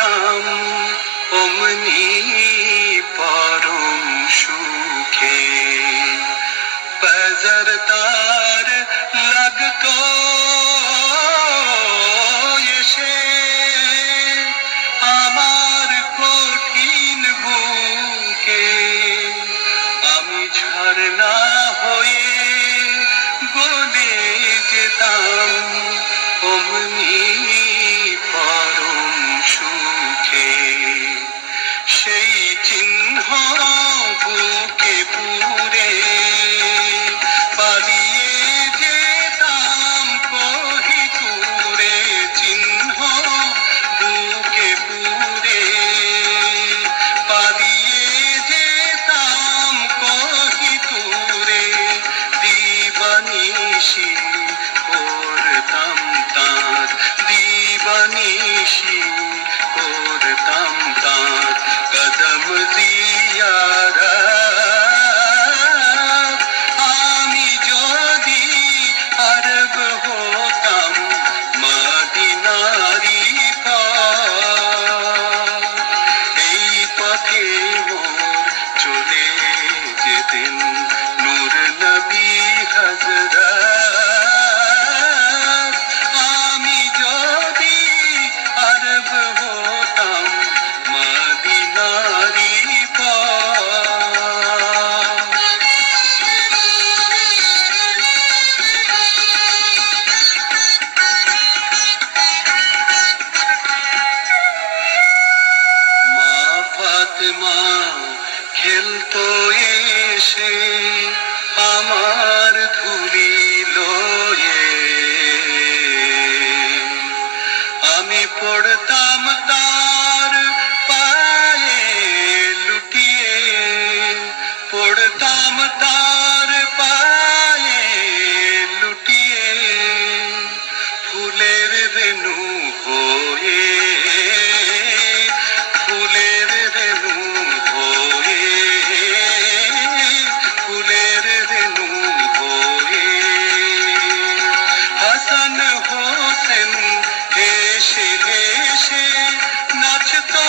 যেতাম অমনি পরম সুখে। পজর তার লাগতো এসে আমার কঠিন বুকে, আমি ঝরনা হয়ে গলে যেতাম অমনি পরম সুখে। সেই চিহ্ন বুকে পুরে পালিয়ে যেতাম কোহিনূরে, চিহ্ন বুকে পুরে পালিয়ে যেতাম কোহিনূরে। দিবানিশি করতাম তার, দিবানিশি করতাম তার কদম জিয়ারত। আমি যদি আরব হতাম মদিনারি পথ, এই পথে মোর চলে যেতেন নূর নবী হযরত। আমি যদি আরব হতাম মদিনারি পথ। মা ফাতেমা খেলতো এসে আমার ধুলি লয়ে, আমি পড়তাম তার পায়ে লুটিয়ে, পড়তাম তার পায়ে লুটিয়ে। ফুলের রেণু হয়ে, ফুলের রেণু হয়ে, ফুলের রেণু হয়ে। হাসান হোসেন হেসে হেসে নাচতো